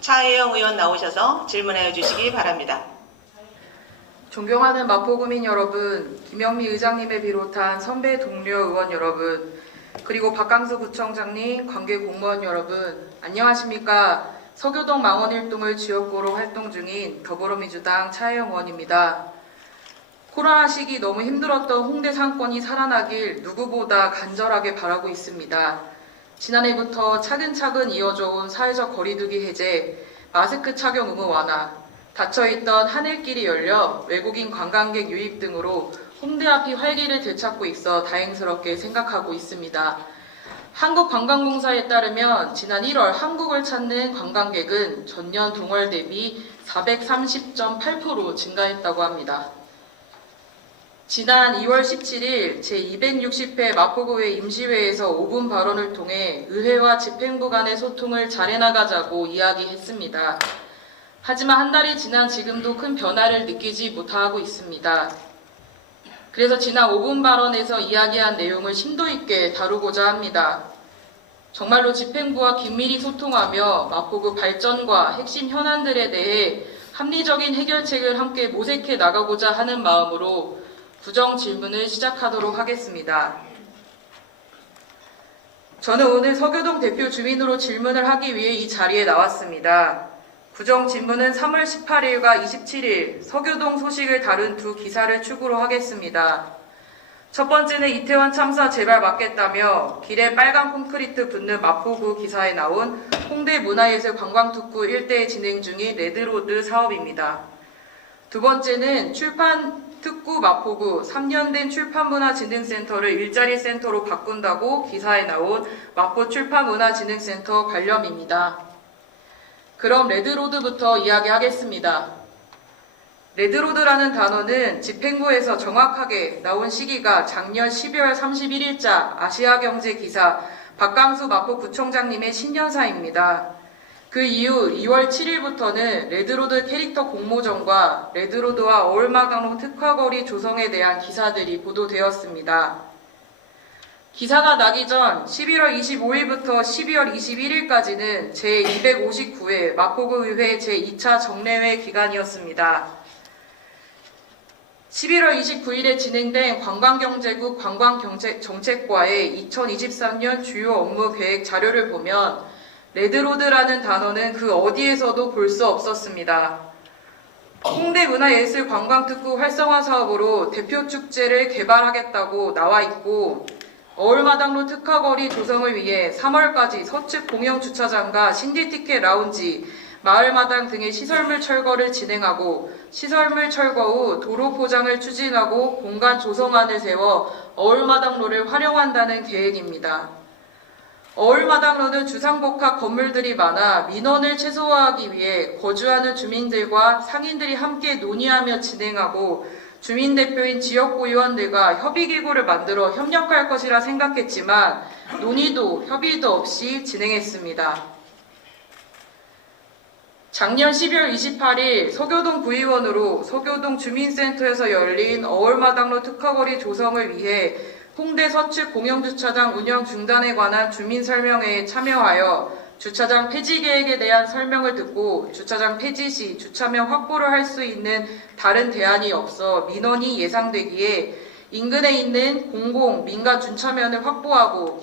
차혜영 의원 나오셔서 질문해 주시기 바랍니다. 존경하는 마포구민 여러분, 김영미 의장님을 비롯한 선배 동료 의원 여러분, 그리고 박강수 구청장님, 관계 공무원 여러분, 안녕하십니까? 서교동 망원일동을 지역구로 활동 중인 더불어민주당 차혜영 의원입니다. 코로나 시기 너무 힘들었던 홍대 상권이 살아나길 누구보다 간절하게 바라고 있습니다. 지난해부터 차근차근 이어져온 사회적 거리두기 해제, 마스크 착용 의무 완화, 닫혀있던 하늘길이 열려 외국인 관광객 유입 등으로 홍대 앞이 활기를 되찾고 있어 다행스럽게 생각하고 있습니다. 한국관광공사에 따르면 지난 1월 한국을 찾는 관광객은 전년 동월 대비 430.8% 증가했다고 합니다. 지난 2월 17일 제260회 마포구의 임시회에서 5분 발언을 통해 의회와 집행부 간의 소통을 잘해나가자고 이야기했습니다. 하지만 한 달이 지난 지금도 큰 변화를 느끼지 못하고 있습니다. 그래서 지난 5분 발언에서 이야기한 내용을 심도 있게 다루고자 합니다. 정말로 집행부와 긴밀히 소통하며 마포구 발전과 핵심 현안들에 대해 합리적인 해결책을 함께 모색해 나가고자 하는 마음으로 구정 질문을 시작하도록 하겠습니다. 저는 오늘 서교동 대표 주민으로 질문을 하기 위해 이 자리에 나왔습니다. 구정 질문은 3월 18일과 27일 서교동 소식을 다룬 두 기사를 축으로 하겠습니다. 첫 번째는 이태원 참사 제발 막겠다며 길에 빨간 콘크리트 붙는 마포구 기사에 나온 홍대 문화예술 관광특구 일대에 진행 중인 레드로드 사업입니다. 두 번째는 출판 특구 마포구 3년 된 출판문화진흥센터를 일자리 센터로 바꾼다고 기사에 나온 마포출판문화진흥센터 관련입니다. 그럼 레드로드부터 이야기하겠습니다. 레드로드라는 단어는 집행부에서 정확하게 나온 시기가 작년 12월 31일자 아시아경제 기사 박강수 마포구청장님의 신년사입니다. 그 이후 2월 7일부터는 레드로드 캐릭터 공모전과 레드로드와 어울마당로 특화거리 조성에 대한 기사들이 보도되었습니다. 기사가 나기 전 11월 25일부터 12월 21일까지는 제259회 마포구의회 제2차 정례회 기간이었습니다. 11월 29일에 진행된 관광경제국 관광정책과의 2023년 주요 업무 계획 자료를 보면 레드로드라는 단어는 그 어디에서도 볼 수 없었습니다. 홍대문화예술관광특구 활성화 사업으로 대표축제를 개발하겠다고 나와 있고 어울마당로 특화거리 조성을 위해 3월까지 서측 공영주차장과 신디티켓 라운지, 마을마당 등의 시설물 철거를 진행하고 시설물 철거 후 도로 포장을 추진하고 공간 조성안을 세워 어울마당로를 활용한다는 계획입니다. 어울마당로는 주상복합 건물들이 많아 민원을 최소화하기 위해 거주하는 주민들과 상인들이 함께 논의하며 진행하고 주민대표인 지역구 의원들과 협의기구를 만들어 협력할 것이라 생각했지만 논의도 협의도 없이 진행했습니다. 작년 12월 28일 서교동 구의원으로 서교동 주민센터에서 열린 어울마당로 특화거리 조성을 위해 홍대 서측 공영주차장 운영 중단에 관한 주민설명회에 참여하여 주차장 폐지 계획에 대한 설명을 듣고 주차장 폐지 시 주차명 확보를 할 수 있는 다른 대안이 없어 민원이 예상되기에 인근에 있는 공공, 민간 주차면을 확보하고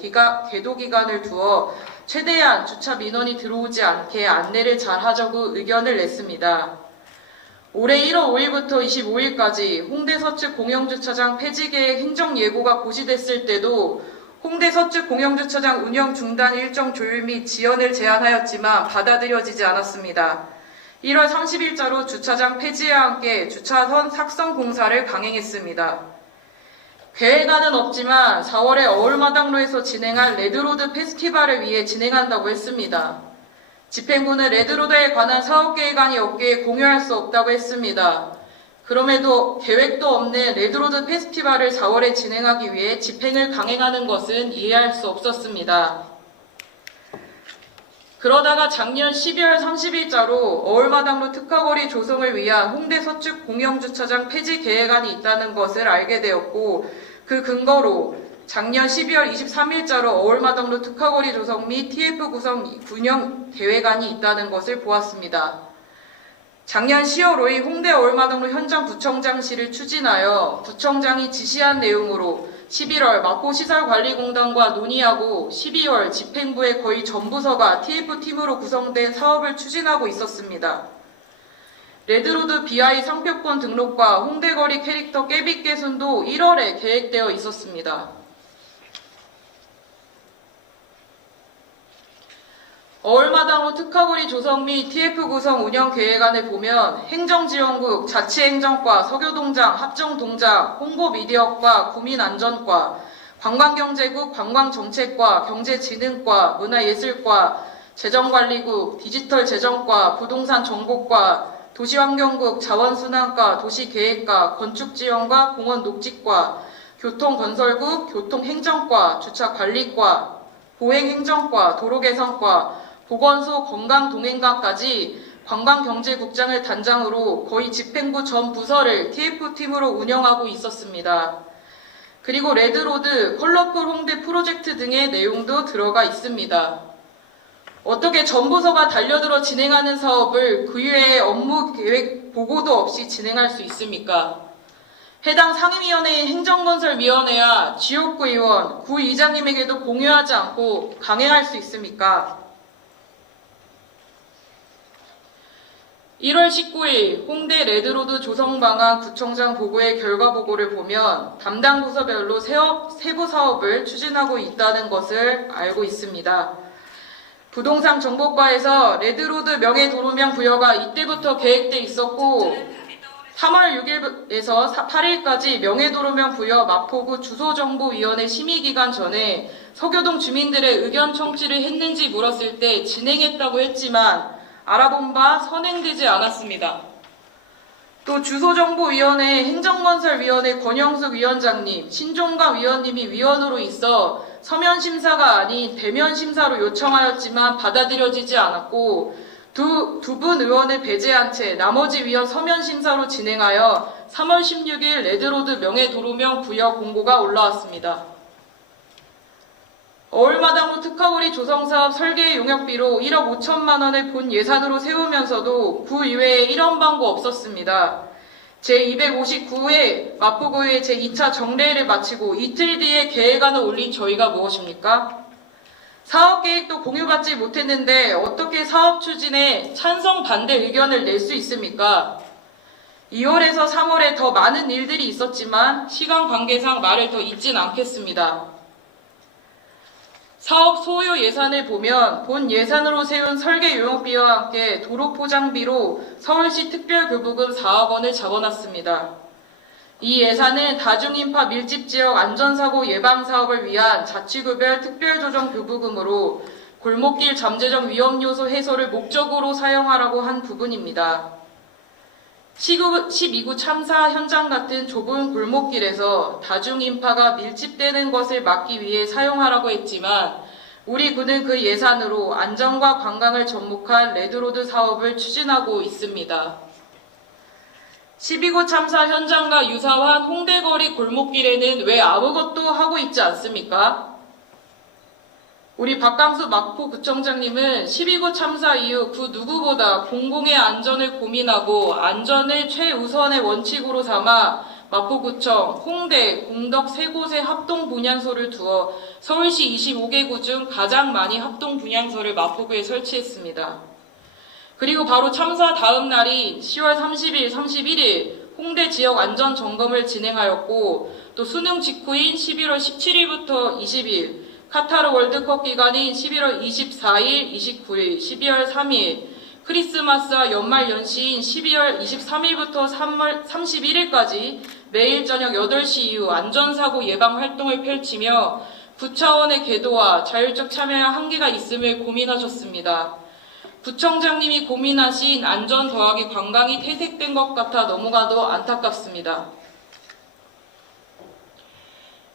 계도 기간을 두어 최대한 주차 민원이 들어오지 않게 안내를 잘 하자고 의견을 냈습니다. 올해 1월 5일부터 25일까지 홍대 서측 공영주차장 폐지계획 행정예고가 고시됐을 때도 홍대 서측 공영주차장 운영 중단 일정 조율 및 지연을 제안하였지만 받아들여지지 않았습니다. 1월 30일자로 주차장 폐지와 함께 주차선 삭성 공사를 강행했습니다. 계획안은 없지만 4월에 어울마당로에서 진행할 레드로드 페스티벌을 위해 진행한다고 했습니다. 집행부는 레드로드에 관한 사업계획안이 없기에 공유할 수 없다고 했습니다. 그럼에도 계획도 없는 레드로드 페스티벌을 4월에 진행하기 위해 집행을 강행하는 것은 이해할 수 없었습니다. 그러다가 작년 12월 30일자로 어울마당로 특화거리 조성을 위한 홍대 서측 공영주차장 폐지 계획안이 있다는 것을 알게 되었고 그 근거로 작년 12월 23일자로 어울마당로 특화거리 조성 및 TF 구성 운영 계획안이 있다는 것을 보았습니다. 작년 10월 5일 홍대 어울마당로 현장 구청장실을 추진하여 구청장이 지시한 내용으로 11월 마포시설관리공단과 논의하고 12월 집행부의 거의 전 부서가 TF팀으로 구성된 사업을 추진하고 있었습니다. 레드로드 BI 상표권 등록과 홍대거리 캐릭터 깨빗 개선도 1월에 계획되어 있었습니다. 어울마당로 특화거리 조성 및 TF 구성 운영 계획안을 보면 행정지원국, 자치행정과, 서교동장, 합정동장, 홍보미디어과, 구민안전과, 관광경제국, 관광정책과, 경제진흥과, 문화예술과, 재정관리국, 디지털재정과, 부동산정보과, 도시환경국, 자원순환과, 도시계획과, 건축지원과, 공원녹지과, 교통건설국, 교통행정과, 주차관리과, 보행행정과, 도로개선과, 보건소, 건강동행과까지 관광경제국장을 단장으로 거의 집행부 전 부서를 TF팀으로 운영하고 있었습니다. 그리고 레드로드, 컬러풀 홍대 프로젝트 등의 내용도 들어가 있습니다. 어떻게 전 부서가 달려들어 진행하는 사업을 그 이외에 업무 계획 보고도 없이 진행할 수 있습니까? 해당 상임위원회인 행정건설위원회와 지역구 의원, 구의장님에게도 공유하지 않고 강행할 수 있습니까? 1월 19일 홍대 레드로드 조성방안 구청장 보고의 결과 보고를 보면 담당 부서별로 세부 사업을 추진하고 있다는 것을 알고 있습니다. 부동산 정보과에서 레드로드 명예도로명 부여가 이때부터 계획돼 있었고 3월 6일에서 8일까지 명예도로명 부여 마포구 주소정보위원회 심의기간 전에 서교동 주민들의 의견 청취를 했는지 물었을 때 진행했다고 했지만 알아본 바 선행되지 않았습니다. 또 주소정보위원회 행정건설위원회 권영숙 위원장님, 신종관 위원님이 위원으로 있어 서면심사가 아닌 대면심사로 요청하였지만 받아들여지지 않았고 두 분 의원을 배제한 채 나머지 위원 서면심사로 진행하여 3월 16일 레드로드 명예도로명 부여 공고가 올라왔습니다. 어울마당로 특화거리 조성사업 설계 용역비로 1억 5천만 원을 본 예산으로 세우면서도 구의회에 1원 방고 없었습니다. 제259회 마포구의 제2차 정례를 마치고 이틀 뒤에 계획안을 올린 저희가 무엇입니까? 사업계획도 공유받지 못했는데 어떻게 사업 추진에 찬성 반대 의견을 낼 수 있습니까? 2월에서 3월에 더 많은 일들이 있었지만 시간 관계상 말을 더 잇진 않겠습니다. 사업 소요 예산을 보면 본 예산으로 세운 설계 용역비와 함께 도로 포장비로 서울시 특별교부금 4억 원을 잡아놨습니다. 이 예산은 다중인파 밀집지역 안전사고 예방사업을 위한 자치구별 특별조정교부금으로 골목길 잠재적 위험요소 해소를 목적으로 사용하라고 한 부분입니다. 12구 참사 현장 같은 좁은 골목길에서 다중인파가 밀집되는 것을 막기 위해 사용하라고 했지만 우리 구는 그 예산으로 안전과 관광을 접목한 레드로드 사업을 추진하고 있습니다. 12구 참사 현장과 유사한 홍대거리 골목길에는 왜 아무것도 하고 있지 않습니까? 우리 박강수 마포구청장님은 12구 참사 이후 그 누구보다 공공의 안전을 고민하고 안전을 최우선의 원칙으로 삼아 마포구청, 홍대, 공덕 세 곳에 합동 분향소를 두어 서울시 25개 구 중 가장 많이 합동 분향소를 마포구에 설치했습니다. 그리고 바로 참사 다음 날인 10월 30일, 31일 홍대 지역 안전 점검을 진행하였고 또 수능 직후인 11월 17일부터 20일 카타르 월드컵 기간인 11월 24일, 29일, 12월 3일, 크리스마스와 연말 연시인 12월 23일부터 3월 31일까지 매일 저녁 8시 이후 안전사고 예방 활동을 펼치며 9차원의 궤도와 자율적 참여에 한계가 있음을 고민하셨습니다. 구청장님이 고민하신 안전 더하기 관광이 퇴색된 것 같아 너무나도 안타깝습니다.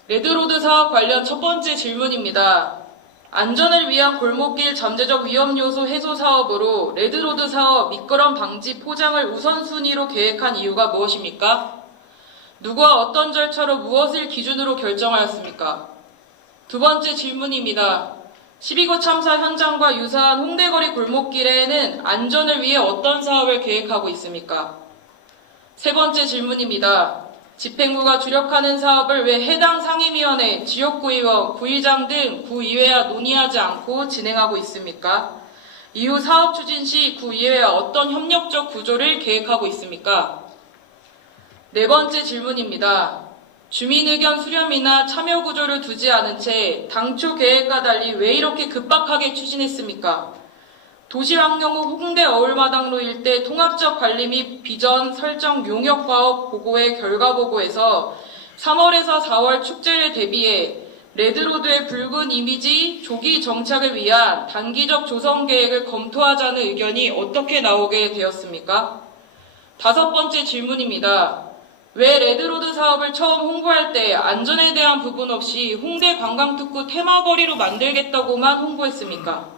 레드로드 사업 관련 첫 번째 질문입니다. 안전을 위한 골목길 잠재적 위험 요소 해소 사업으로 레드로드 사업 미끄럼 방지 포장을 우선순위로 계획한 이유가 무엇입니까? 누구와 어떤 절차로 무엇을 기준으로 결정하였습니까? 두 번째 질문입니다. 12구 참사 현장과 유사한 홍대거리 골목길에는 안전을 위해 어떤 사업을 계획하고 있습니까? 세 번째 질문입니다. 집행부가 주력하는 사업을 왜 해당 상임위원회, 지역구의원, 구의장 등 구의회와 논의하지 않고 진행하고 있습니까? 이후 사업 추진 시 구의회와 어떤 협력적 구조를 계획하고 있습니까? 네 번째 질문입니다. 주민 의견 수렴이나 참여 구조를 두지 않은 채 당초 계획과 달리 왜 이렇게 급박하게 추진했습니까? 도시환경부 홍대 어울마당로 일대 통합적 관리 및 비전 설정 용역 과업 보고의 결과 보고에서 3월에서 4월 축제를 대비해 레드로드의 붉은 이미지 조기 정착을 위한 단기적 조성 계획을 검토하자는 의견이 어떻게 나오게 되었습니까? 다섯 번째 질문입니다. 왜 레드로드 사업을 처음 홍보할 때 안전에 대한 부분 없이 홍대 관광특구 테마거리로 만들겠다고만 홍보했습니까?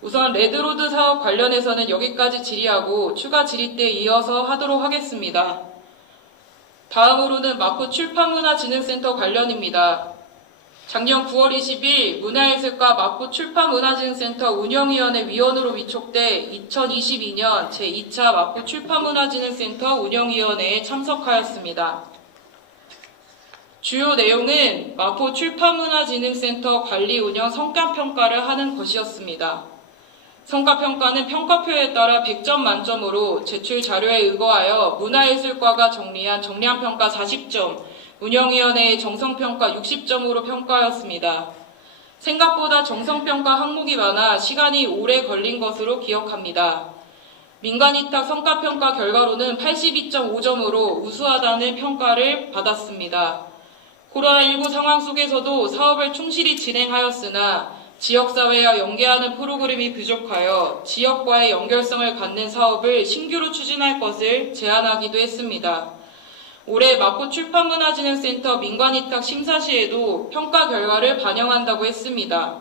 우선 레드로드 사업 관련해서는 여기까지 질의하고 추가 질의 때 이어서 하도록 하겠습니다. 다음으로는 마포 출판문화진흥센터 관련입니다. 작년 9월 20일 문화예술과 마포 출판문화진흥센터 운영위원회 위원으로 위촉돼 2022년 제2차 마포 출판문화진흥센터 운영위원회에 참석하였습니다. 주요 내용은 마포 출판문화진흥센터 관리 운영 성과평가를 하는 것이었습니다. 성과평가는 평가표에 따라 100점 만점으로 제출 자료에 의거하여 문화예술과가 정리한 정량평가 40점, 운영위원회의 정성평가 60점으로 평가하였습니다. 생각보다 정성평가 항목이 많아 시간이 오래 걸린 것으로 기억합니다. 민간위탁 성과평가 결과로는 82.5점으로 우수하다는 평가를 받았습니다. 코로나19 상황 속에서도 사업을 충실히 진행하였으나 지역사회와 연계하는 프로그램이 부족하여 지역과의 연결성을 갖는 사업을 신규로 추진할 것을 제안하기도 했습니다. 올해 마포 출판문화진흥센터 민간위탁 심사 시에도 평가 결과를 반영한다고 했습니다.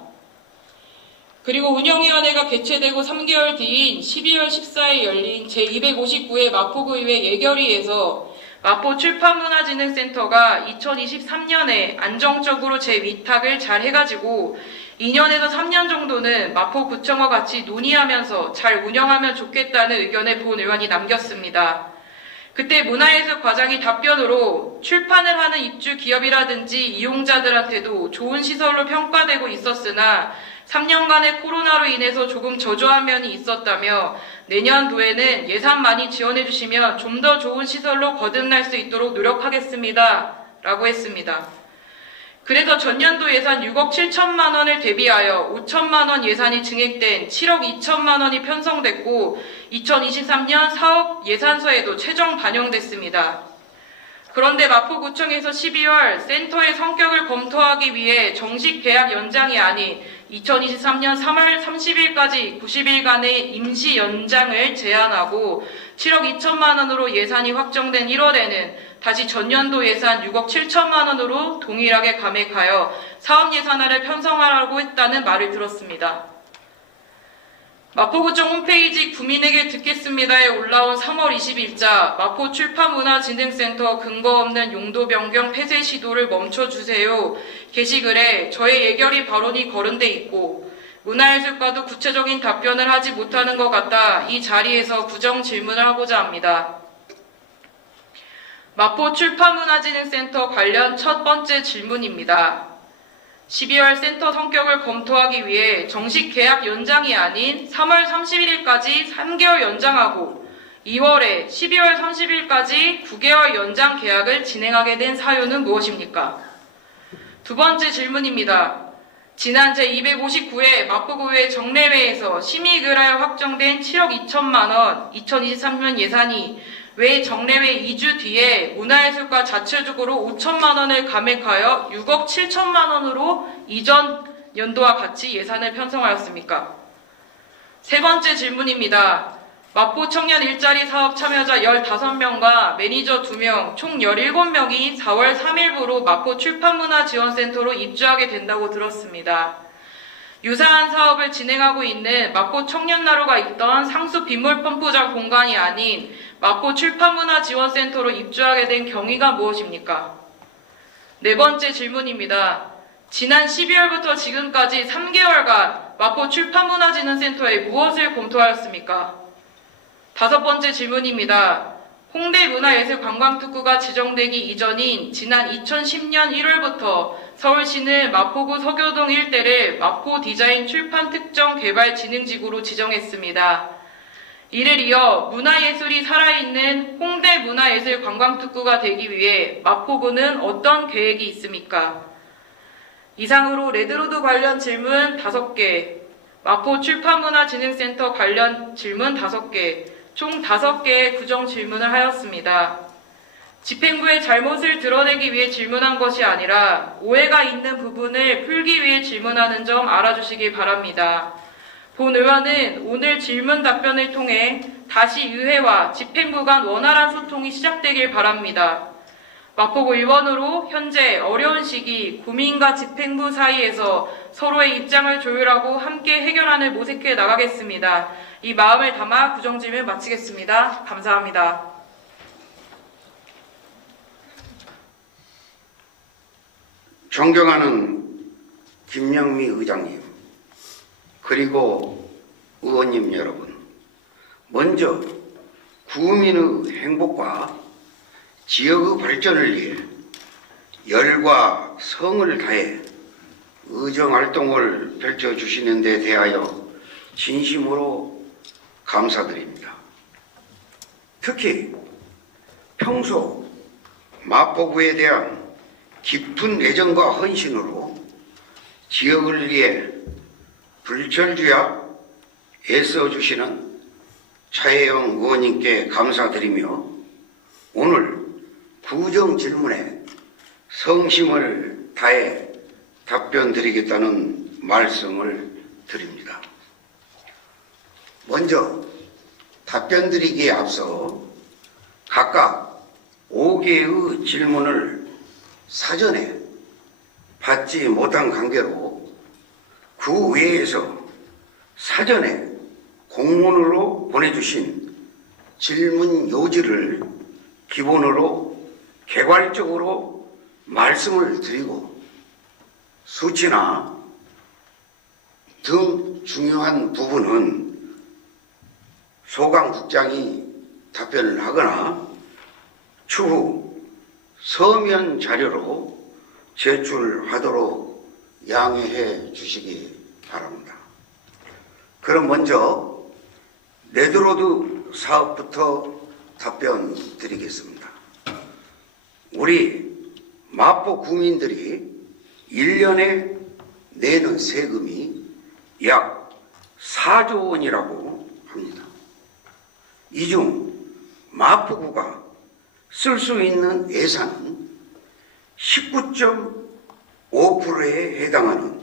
그리고 운영위원회가 개최되고 3개월 뒤인 12월 14일 열린 제259회 마포구의회 예결위에서 마포 출판문화진흥센터가 2023년에 안정적으로 재위탁을 잘 해가지고 2년에서 3년 정도는 마포구청과 같이 논의하면서 잘 운영하면 좋겠다는 의견을 본 의원이 남겼습니다. 그때 문화예술 과장이 답변으로 출판을 하는 입주 기업이라든지 이용자들한테도 좋은 시설로 평가되고 있었으나 3년간의 코로나로 인해서 조금 저조한 면이 있었다며 내년도에는 예산 많이 지원해 주시면 좀 더 좋은 시설로 거듭날 수 있도록 노력하겠습니다. 라고 했습니다. 그래서 전년도 예산 6억 7천만 원을 대비하여 5천만 원 예산이 증액된 7억 2천만 원이 편성됐고 2023년 사업 예산서에도 최종 반영됐습니다. 그런데 마포구청에서 12월 센터의 성격을 검토하기 위해 정식 계약 연장이 아닌 2023년 3월 30일까지 90일간의 임시 연장을 제안하고 7억 2천만 원으로 예산이 확정된 1월에는 다시 전년도 예산 6억 7천만 원으로 동일하게 감액하여 사업 예산안을 편성하라고 했다는 말을 들었습니다. 마포구청 홈페이지 구민에게 듣겠습니다에 올라온 3월 20일자 마포 출판문화진흥센터 근거 없는 용도 변경 폐쇄 시도를 멈춰주세요 게시글에 저의 예결위 발언이 거론돼 있고 문화예술과도 구체적인 답변을 하지 못하는 것 같아 이 자리에서 구정 질문을 하고자 합니다. 마포 출판문화진흥센터 관련 첫 번째 질문입니다. 12월 센터 성격을 검토하기 위해 정식 계약 연장이 아닌 3월 31일까지 3개월 연장하고 2월에 12월 30일까지 9개월 연장 계약을 진행하게 된 사유는 무엇입니까? 두 번째 질문입니다. 지난 제259회 마포구의회 정례회에서 심의글하여 확정된 7억 2천만 원 2023년 예산이 왜 정례회 2주 뒤에 문화예술과 자체적으로 5천만 원을 감액하여 6억 7천만 원으로 이전 연도와 같이 예산을 편성하였습니까? 세 번째 질문입니다. 마포 청년 일자리 사업 참여자 15명과 매니저 2명, 총 17명이 4월 3일부로 마포 출판문화지원센터로 입주하게 된다고 들었습니다. 유사한 사업을 진행하고 있는 마포 청년나루가 있던 상수 빗물펌프장 공간이 아닌 마포 출판문화지원센터로 입주하게 된 경위가 무엇입니까? 네 번째 질문입니다. 지난 12월부터 지금까지 3개월간 마포 출판문화진흥센터에 무엇을 검토하였습니까? 5번째 질문입니다. 홍대문화예술관광특구가 지정되기 이전인 지난 2010년 1월부터 서울시는 마포구 서교동 일대를 마포 디자인 출판 특정 개발 진흥지구로 지정했습니다. 이를 이어 문화예술이 살아있는 홍대문화예술관광특구가 되기 위해 마포구는 어떤 계획이 있습니까? 이상으로 레드로드 관련 질문 5개, 마포 출판문화진흥센터 관련 질문 5개, 총 5개의 구정 질문을 하였습니다. 집행부의 잘못을 드러내기 위해 질문한 것이 아니라 오해가 있는 부분을 풀기 위해 질문하는 점 알아주시기 바랍니다. 본 의원은 오늘 질문 답변을 통해 다시 의회와 집행부 간 원활한 소통이 시작되길 바랍니다. 마포구 의원으로 현재 어려운 시기 구민과 집행부 사이에서 서로의 입장을 조율하고 함께 해결안을 모색해 나가겠습니다. 이 마음을 담아 구정질문 마치겠습니다. 감사합니다. 존경하는 김영미 의장님, 그리고 의원님 여러분, 먼저 구민의 행복과 지역의 발전을 위해 열과 성을 다해 의정활동을 펼쳐주시는 데 대하여 진심으로 감사드립니다. 특히 평소 마포구에 대한 깊은 애정과 헌신으로 지역을 위해 불철주야 애써주시는 차혜영 의원님께 감사드리며 오늘 구정 질문에 성심을 다해 답변 드리겠다는 말씀을 드립니다. 먼저 답변 드리기에 앞서 각각 5개의 질문을 사전에 받지 못한 관계로 구의회에서 사전에 공문으로 보내주신 질문 요지를 기본으로 개괄적으로 말씀을 드리고 수치나 등 중요한 부분은 소강국장이 답변을 하거나 추후 서면 자료로 제출하도록 양해해 주시기 바랍니다. 그럼 먼저 레드로드 사업부터 답변 드리겠습니다. 우리 마포 구민들이 1년에 내는 세금이 약 4조 원이라고 합니다. 이 중 마포구가 쓸 수 있는 예산은 19.5%에 해당하는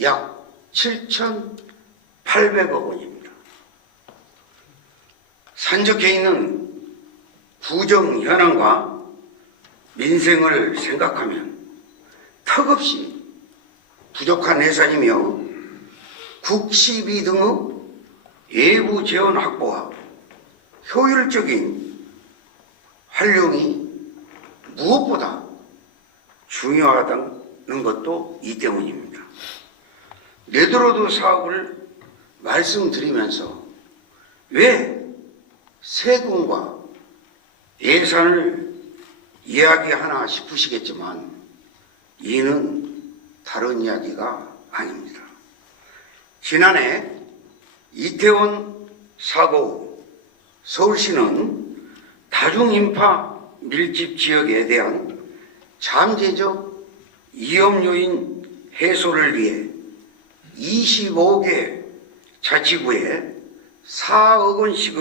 약 7,800억 원입니다. 산적해 있는 구정 현황과 민생을 생각하면 턱없이 부족한 예산이며 국시비 등의 예부 재원 확보와 효율적인 활용이 무엇보다 중요하다는 것도 이 때문입니다. 레드로드 사업을 말씀드리면서 왜 세금과 예산을 이야기하나 싶으시겠지만 이는 다른 이야기가 아닙니다. 지난해 이태원 사고 후 서울시는 다중인파 밀집 지역에 대한 잠재적 위험 요인 해소를 위해 25개 자치구에 4억 원씩의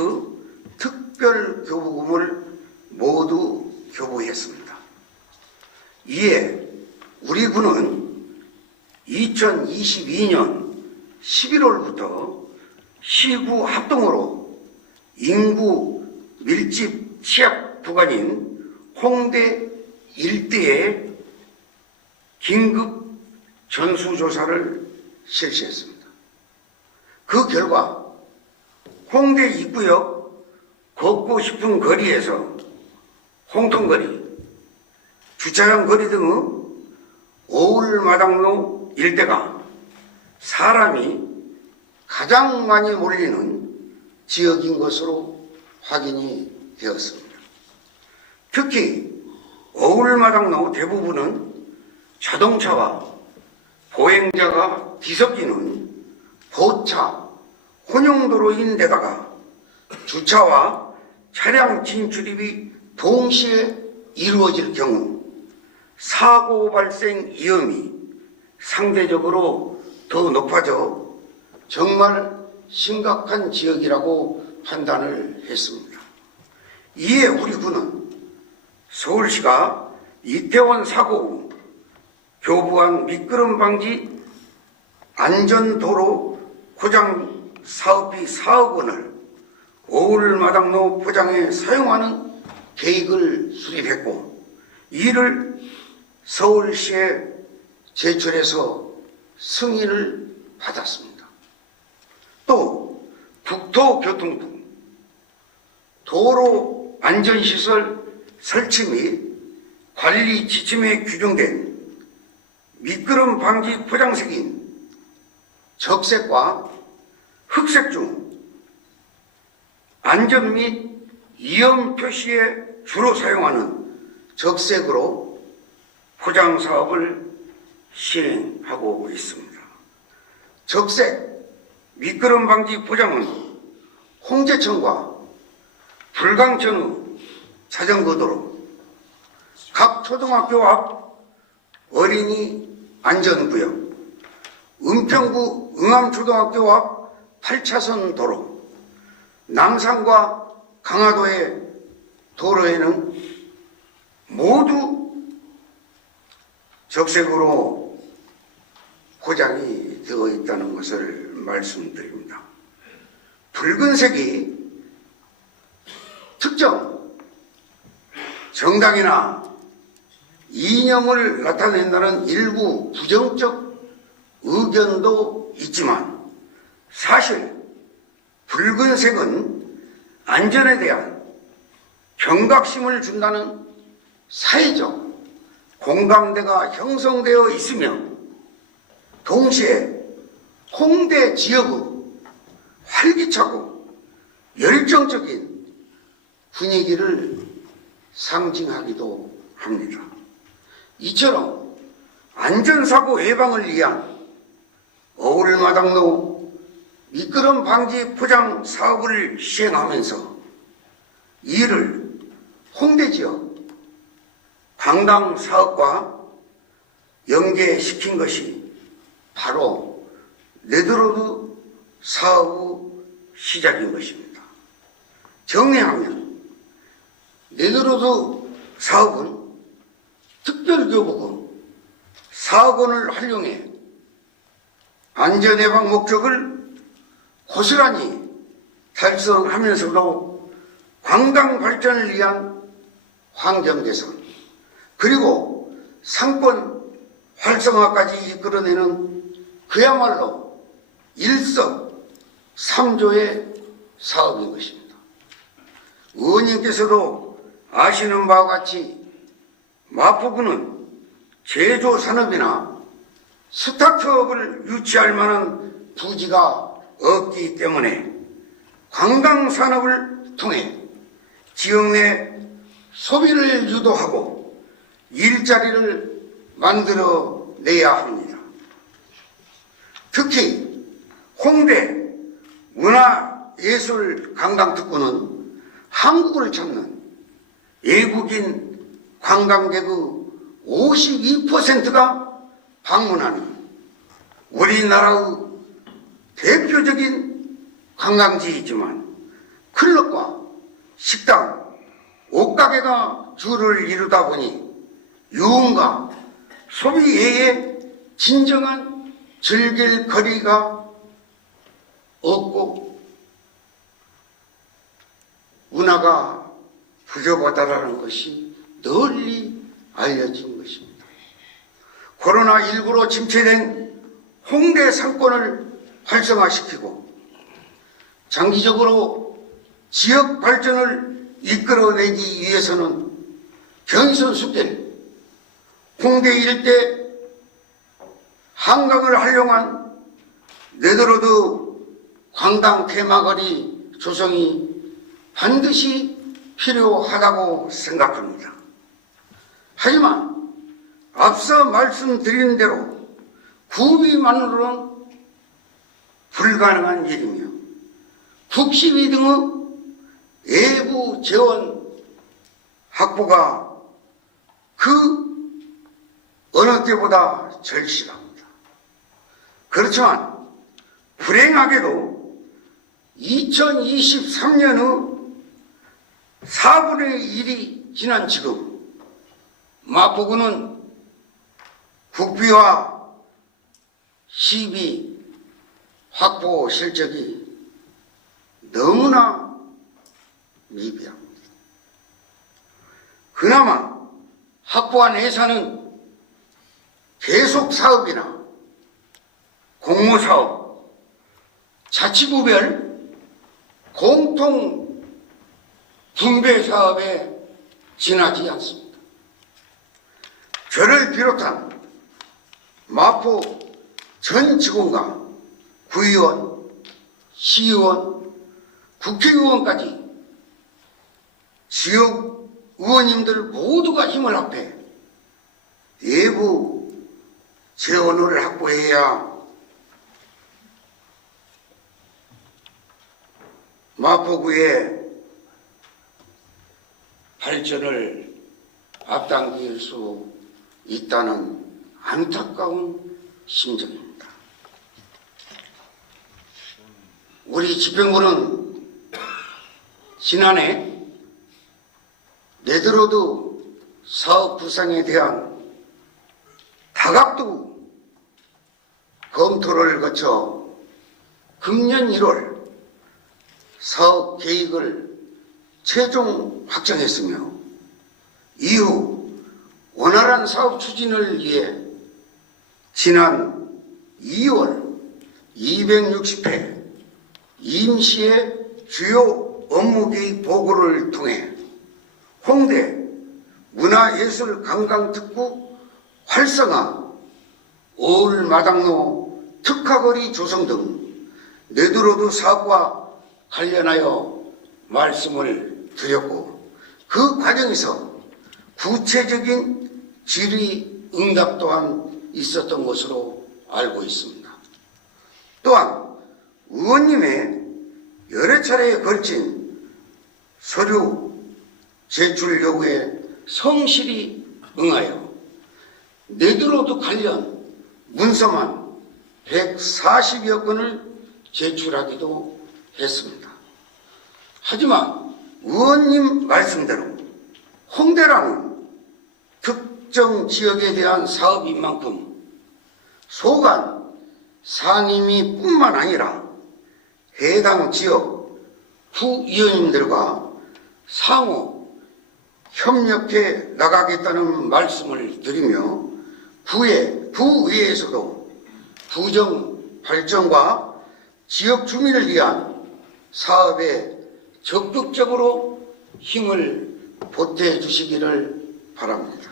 특별 교부금을 모두 교부했습니다. 이에 우리 구는 2022년 11월부터 시구 합동으로 인구 밀집 취약 구간인 홍대 일대에 긴급 전수조사를 실시했습니다. 그 결과 홍대 입구역 걷고 싶은 거리에서 홍통거리, 주차장 거리 등의 오울마당로 일대가 사람이 가장 많이 몰리는 지역인 것으로 확인이 되었습니다. 특히 오울마당로 대부분은 자동차와 보행자가 뒤섞이는 보차, 혼용도로인 데다가 주차와 차량 진출입이 동시에 이루어질 경우 사고 발생 위험이 상대적으로 더 높아져 정말 심각한 지역이라고 판단을 했습니다. 이에 우리 군은 서울시가 이태원 사고 후 교부한 미끄럼 방지 안전도로 포장 사업비 4억 원을 오울마당로 포장에 사용하는 계획을 수립했고, 이를 서울시에 제출해서 승인을 받았습니다. 또 국토교통부 도로 안전시설 설치 및 관리 지침에 규정된 미끄럼 방지 포장색인 적색과 흑색 중 안전 및 위험 표시에 주로 사용하는 적색으로 포장 사업을 시행하고 있습니다. 적색 미끄럼 방지 포장은 홍제천과 불광천후 자전거도로, 각 초등학교 앞 어린이 안전구역, 은평구 응암초등학교 앞 8차선 도로, 남산과 강화도의 도로에는 모두 적색으로 포장이 되어 있다는 것을 말씀드립니다. 붉은색이 특정 정당이나 이념을 나타낸다는 일부 부정적 의견도 있지만, 사실 붉은색은 안전에 대한 경각심을 준다는 사회적 공감대가 형성되어 있으며, 동시에 홍대 지역의 활기차고 열정적인 분위기를 상징하기도 합니다. 이처럼 안전사고 예방을 위한 오울마당로 미끄럼 방지 포장 사업을 시행하면서 이를 홍대 지역 관광 사업과 연계시킨 것이 바로 네드로드 사업의 시작인 것입니다. 정리하면 네드로드 사업은 특별교부금 4억 원을 활용해 안전예방 목적을 고스란히 달성하면서도 관광 발전을 위한 환경 개선, 그리고 상권 활성화까지 이끌어내는 그야말로 일석삼조의 사업인 것입니다. 의원님께서도 아시는 바와 같이 마포구는 제조산업이나 스타트업을 유치할 만한 부지가 없기 때문에 관광산업을 통해 지역 내 소비를 유도하고 일자리를 만들어내야 합니다. 특히 홍대 문화예술관광특구는 한국을 찾는 외국인 관광객의 52%가 방문하는 우리나라의 대표적인 관광지이지만, 클럽과 식당, 옷가게가 주를 이루다 보니 유흥과 소비예의 진정한 즐길 거리가 없고 문화가 부족하다는 것이 널리 알려진 것입니다. 코로나19로 침체된 홍대 상권을 활성화시키고 장기적으로 지역 발전을 이끌어내기 위해서는 경의선 숲길, 홍대 일대 한강을 활용한 네덜로드 관광 테마거리 조성이 반드시 필요하다고 생각합니다. 하지만 앞서 말씀드린 대로 구비만으로는 불가능한 일이며 국시비 등의 외부 재원 확보가 그 어느 때보다 절실합니다. 그렇지만 불행하게도 2023년의 4분의 1이 지난 지금 마포구는 국비와 시비 확보 실적이 너무나 미비합니다. 그나마 확보한 예산은 계속 사업이나 공모사업, 자치구별 공통 분배 사업에 지나지 않습니다. 저를 비롯한 마포 전 직원과 구의원, 시의원, 국회의원까지 지역 의원님들 모두가 힘을 합해 외부 재원을 확보해야 마포구의 발전을 앞당길 수 있다는 안타까운 심정입니다. 우리 집행부는 지난해 네덜로드 사업 부상에 대한 다각도 검토를 거쳐 금년 1월 사업 계획을 최종 확정했으며 이후 원활한 사업 추진을 위해 지난 2월 260회 임시의 주요 업무계획 보고를 통해 홍대 문화예술관광특구 활성화, 어울마당로 특화거리 조성 등 네덜로드 사업과 관련하여 말씀을 드렸고 그 과정에서 구체적인 질의응답 또한 있었던 것으로 알고 있습니다. 또한 의원님의 여러 차례에 걸친 서류 제출 요구에 성실히 응하여 네덜로드 관련 문서만 140여 건을 제출하기도 했습니다. 하지만 의원님 말씀대로 홍대라는 특정 지역에 대한 사업인 만큼 소관 상임위뿐만 아니라 해당 지역 구의원님들과 상호 협력해 나가겠다는 말씀을 드리며 구의회에서도 구정 발전과 지역 주민을 위한 사업에 적극적으로 힘을 보태주시기를 바랍니다.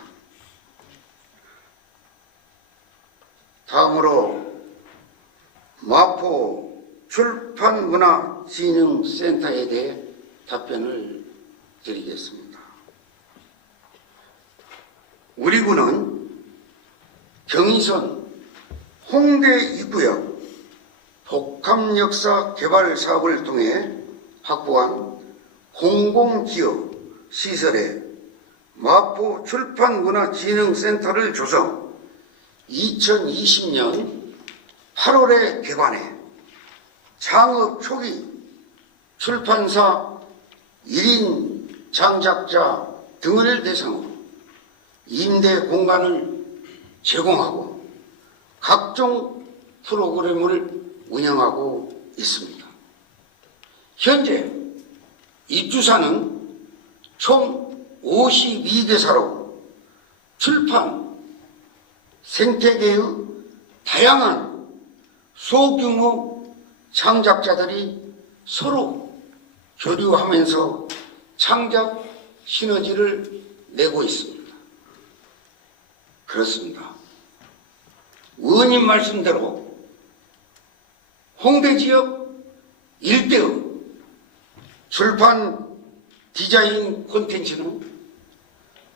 다음으로 마포 출판문화진흥센터에 대해 답변을 드리겠습니다. 우리 군은 경의선 홍대 입구역 복합역사 개발 사업을 통해 확보한 공공기업 시설에 마포 출판문화진흥센터를 조성 2020년 8월에 개관해 창업 초기 출판사 1인 창작자 등을 대상으로 임대 공간을 제공하고 각종 프로그램을 운영하고 있습니다. 현재 입주사는 총 52개사로 출판 생태계의 다양한 소규모 창작자들이 서로 교류하면서 창작 시너지를 내고 있습니다. 그렇습니다. 의원님 말씀대로 홍대 지역 일대의 출판 디자인 콘텐츠는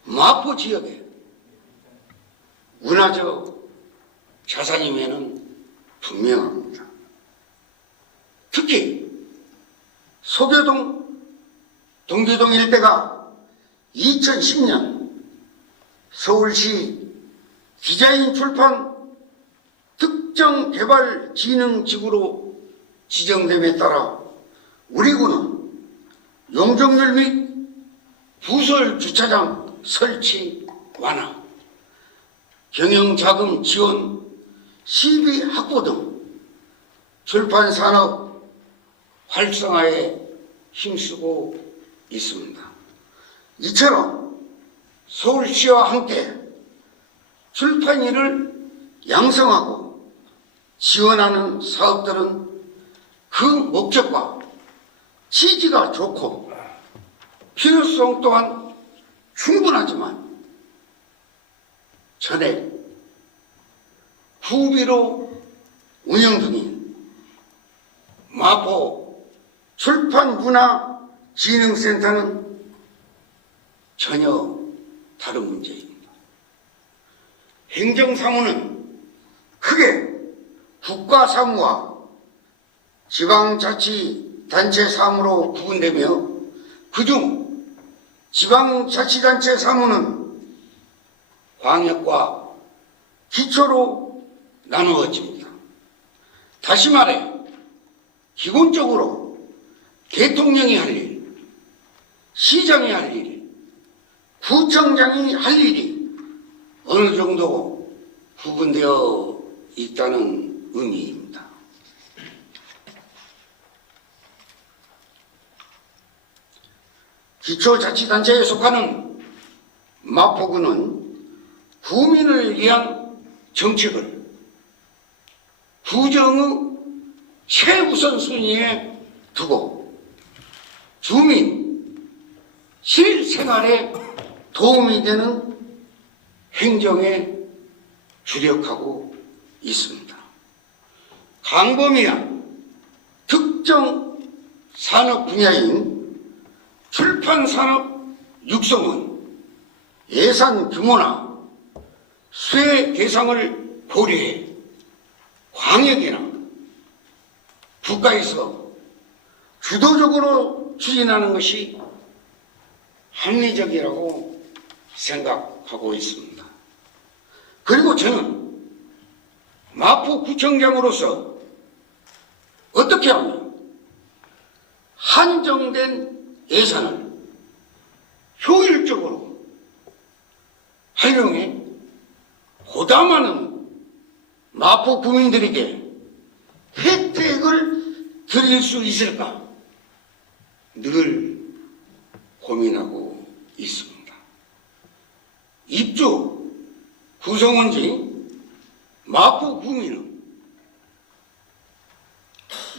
마포 지역의 문화적 자산임에는 분명합니다. 특히 소교동, 동교동 일대가 2010년 서울시 디자인 출판 특정 개발 진흥지구로 지정됨에 따라 우리 구는 용적률 및 부설 주차장 설치 완화, 경영자금 지원, 시비 확보 등 출판산업 활성화에 힘쓰고 있습니다. 이처럼 서울시와 함께 출판인을 양성하고 지원하는 사업들은 그 목적과 취지가 좋고 필요성 또한 충분하지만 전액 후비로 운영 중인 마포 출판문화진흥센터는 전혀 다른 문제입니다. 행정사무는 크게 국가사무와 지방자치단체 사무로 구분되며 그중 지방자치단체 사무는 광역과 기초로 나누어집니다. 다시 말해 기본적으로 대통령이 할 일, 시장이 할 일, 구청장이 할 일이 어느 정도 구분되어 있다는 의미입니다. 기초자치단체에 속하는 마포구는 구민을 위한 정책을 구정의 최우선순위에 두고 주민 실생활에 도움이 되는 행정에 주력하고 있습니다. 광범위한 특정 산업 분야인 출판산업 육성은 예산 규모나 수혜 대상을 고려해 광역이나 국가에서 주도적으로 추진하는 것이 합리적이라고 생각하고 있습니다. 그리고 저는 마포구청장으로서 어떻게 하면 한정된 예산을 효율적으로 활용해 보다 많은 마포 구민들에게 혜택을 드릴 수 있을까 늘 고민하고 있습니다. 입주 구성원지 마포 구민은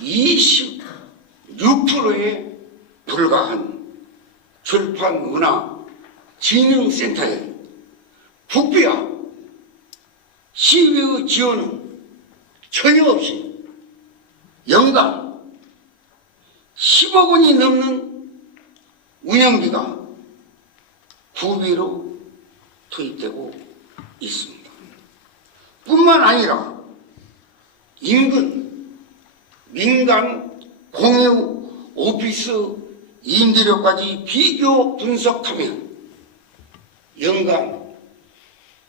26%에 불과한 출판문화진흥센터에 국비와 시의회 지원은 전혀 없이 연간 10억 원이 넘는 운영비가 구비로 투입되고 있습니다. 뿐만 아니라 인근 민간 공유 오피스 임대료까지 비교 분석하면 연간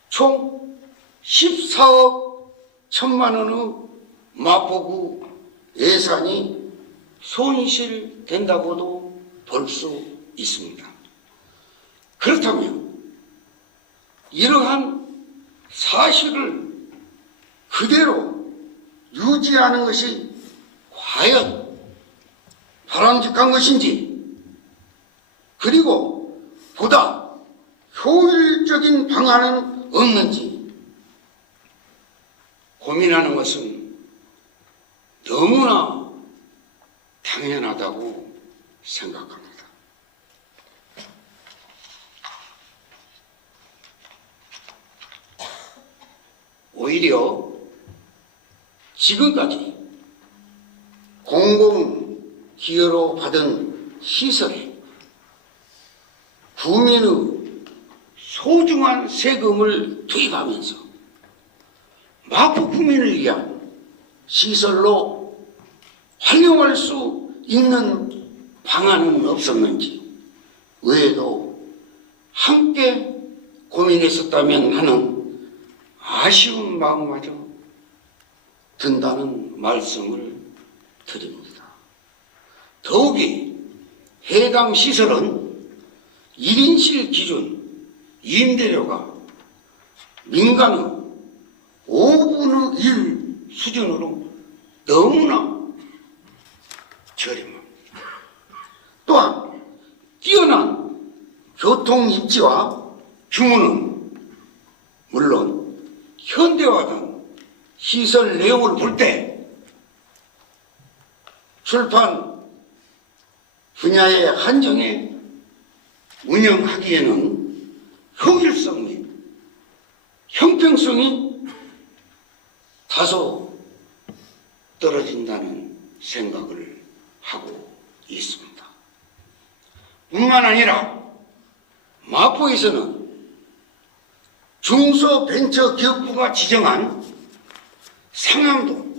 총 14억 1천만 원의 마포구 예산이 손실된다고도 볼 수 있습니다. 그렇다면 이러한 사실을 그대로 유지하는 것이 과연 바람직한 것인지, 그리고 보다 효율적인 방안은 없는지 고민하는 것은 너무나 당연하다고 생각합니다. 오히려 지금까지 공공기여로 받은 시설에 국민의 소중한 세금을 투입하면서 마포 구민을 위한 시설로 활용할 수 있는 방안은 없었는지 의회도 함께 고민했었다면 하는 아쉬운 마음마저 든다는 말씀을 드립니다. 더욱이 해당 시설은 1인실 기준 임대료가 민간의 5분의 1 수준으로 너무나 저렴합니다. 또한 뛰어난 교통 입지와 규모는 물론 현대화된 시설 내용을 볼 때 출판 분야의 한정에 운영하기에는 효율성 및 형평성이 다소 떨어진다는 생각을 하고 있습니다. 뿐만 아니라 마포에서는 중소벤처기업부가 지정한 상암동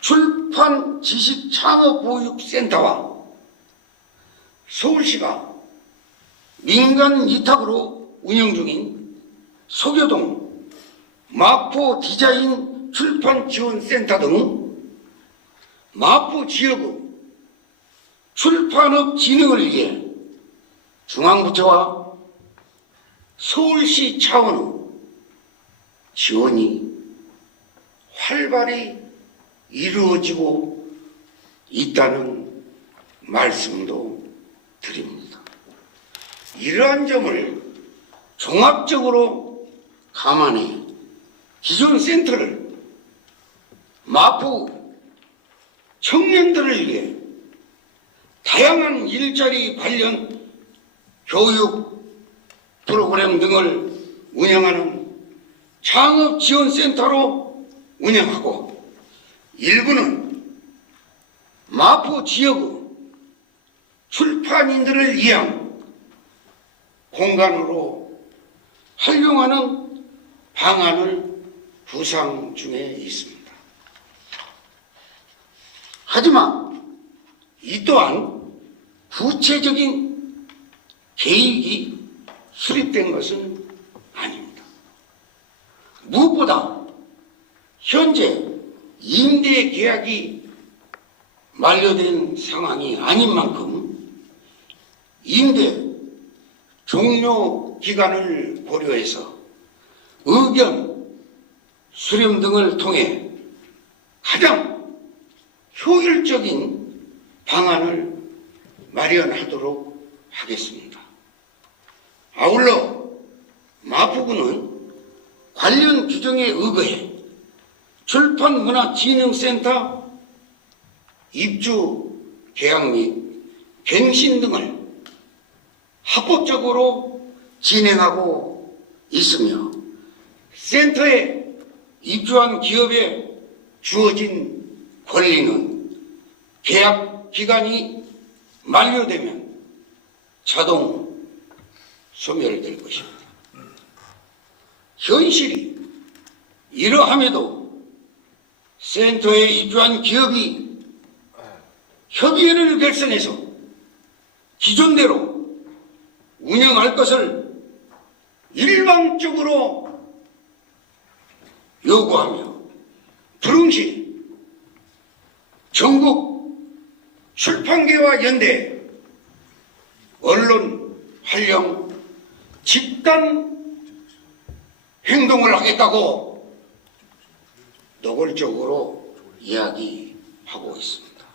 출판 지식 창업 보육센터와 서울시가 민간 위탁으로 운영 중인 소교동 마포 디자인 출판 지원센터 등 마포 지역의 출판업 진흥을 위해 중앙부처와 서울시 차원의 지원이 활발히 이루어지고 있다는 말씀도 드립니다. 이러한 점을 종합적으로 감안해 기존 센터를 마포 청년들을 위해 다양한 일자리 관련 교육 프로그램 등을 운영하는 창업지원센터로 운영하고 일부는 마포 지역의 출판인들을 위한 공간으로 활용하는 방안을 구상 중에 있습니다. 하지만 이 또한 구체적인 계획이 수립된 것은 아닙니다. 무엇보다 현재 임대 계약이 만료된 상황이 아닌 만큼 임대 종료 기간을 고려해서 의견 수렴 등을 통해 가장 효율적인 방안을 마련하도록 하겠습니다. 아울러 마포구는 관련 규정에 의거해 출판문화진흥센터 입주 계약 및 갱신 등을 합법적으로 진행하고 있으며 센터에 입주한 기업에 주어진 권리는 계약 기간이 만료되면 자동 소멸될 것입니다. 현실이 이러함에도 센터에 입주한 기업이 협의회를 결성해서 기존대로 운영할 것을 일방적으로 요구하며 불응시 전국 출판계와 연대 언론 활용 집단 행동을 하겠다고 노골적으로 이야기하고 있습니다.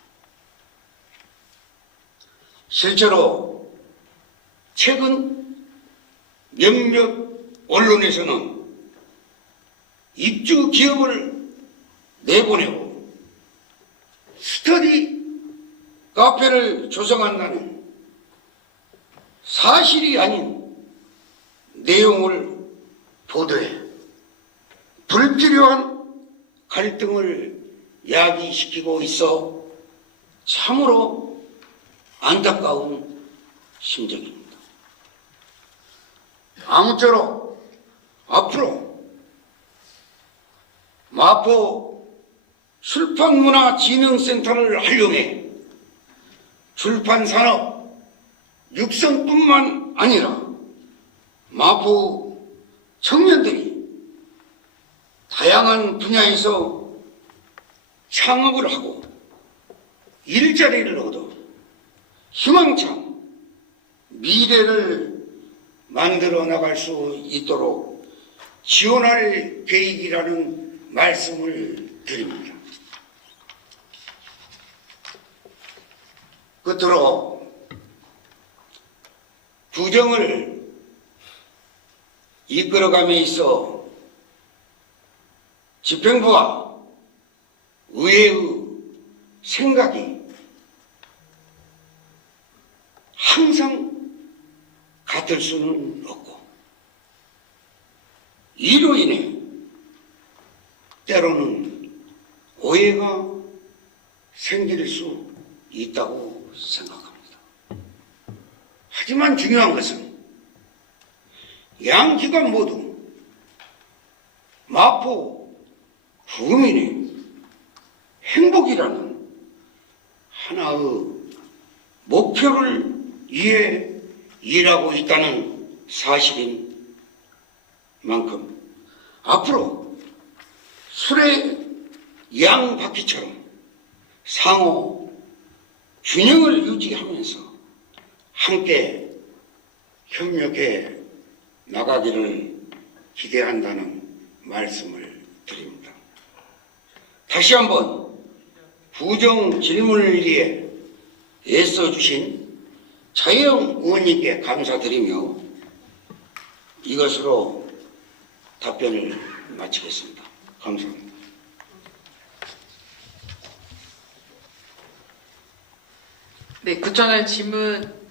실제로 최근 몇몇 언론에서는 입주 기업을 내보내고 스터디 카페를 조성한다는 사실이 아닌 내용을 보도해 불필요한 갈등을 야기시키고 있어 참으로 안타까운 심정입니다. 아무쪼록 앞으로 마포 출판문화진흥센터를 활용해 출판산업 육성뿐만 아니라 마포 청년들이 다양한 분야에서 창업을 하고 일자리를 얻어 희망찬 미래를 만들어 나갈 수 있도록 지원할 계획이라는 말씀을 드립니다. 끝으로 부정을 이끌어감에 있어 집행부와 의회의 생각이 항상 같을 수는 없고 이로 인해 때로는 오해가 생길 수 있다고 생각합니다. 하지만 중요한 것은 양 기관 모두 마포 구민의 행복이라는 하나의 목표를 위해 일하고 있다는 사실인 만큼 앞으로 술의 양바퀴처럼 상호 균형을 유지하면서 함께 협력해 나가기를 기대한다는 말씀을 드립니다. 다시 한번 부정 질문을 위해 애써주신 차영 의원님께 감사드리며 이것으로 답변을 마치겠습니다. 감사합니다. 네, 구청장 질문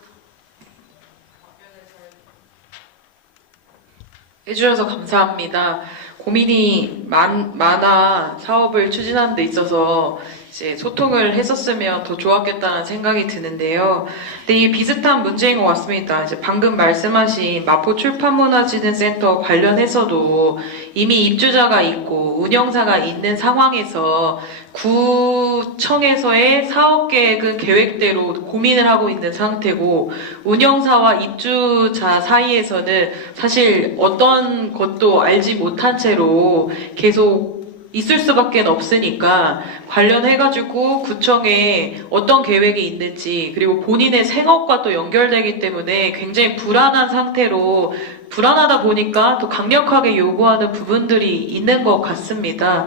해주셔서 감사합니다. 고민이 많아 사업을 추진하는 데 있어서 이제 소통을 했었으면 더 좋았겠다는 생각이 드는데요. 근데 이 비슷한 문제인 것 같습니다. 이제 방금 말씀하신 마포 출판문화진흥센터 관련해서도 이미 입주자가 있고 운영사가 있는 상황에서 구청에서의 사업 계획은 계획대로 고민을 하고 있는 상태고 운영사와 입주자 사이에서는 사실 어떤 것도 알지 못한 채로 계속 있을 수밖에 없으니까 관련해가지고 구청에 어떤 계획이 있는지 그리고 본인의 생업과 또 연결되기 때문에 굉장히 불안한 상태로 불안하다 보니까 또 강력하게 요구하는 부분들이 있는 것 같습니다.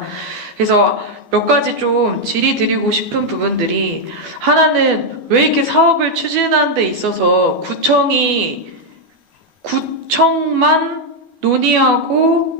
그래서 몇 가지 좀 질의드리고 싶은 부분들이 하나는 왜 이렇게 사업을 추진하는 데 있어서 구청만 논의하고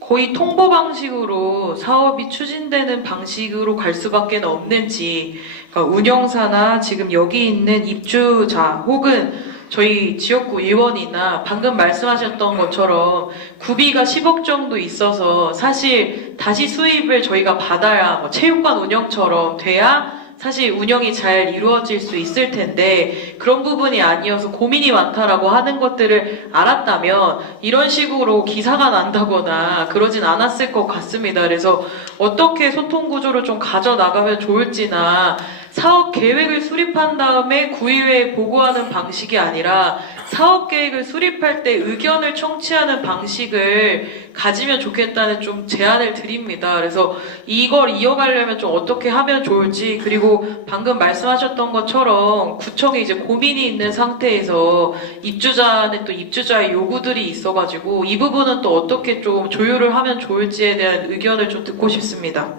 거의 통보 방식으로 사업이 추진되는 방식으로 갈 수밖에 없는지, 그러니까 운영사나 지금 여기 있는 입주자 혹은 저희 지역구 의원이나 방금 말씀하셨던 것처럼 구비가 10억 정도 있어서 사실 다시 수입을 저희가 받아야 뭐 체육관 운영처럼 돼야 사실 운영이 잘 이루어질 수 있을 텐데 그런 부분이 아니어서 고민이 많다라고 하는 것들을 알았다면 이런 식으로 기사가 난다거나 그러진 않았을 것 같습니다. 그래서 어떻게 소통 구조를 좀 가져나가면 좋을지나 사업 계획을 수립한 다음에 구의회에 보고하는 방식이 아니라 사업 계획을 수립할 때 의견을 청취하는 방식을 가지면 좋겠다는 좀 제안을 드립니다. 그래서 이걸 이어가려면 좀 어떻게 하면 좋을지, 그리고 방금 말씀하셨던 것처럼 구청에 이제 고민이 있는 상태에서 입주자는 또 입주자의 요구들이 있어가지고 이 부분은 또 어떻게 좀 조율을 하면 좋을지에 대한 의견을 좀 듣고 싶습니다.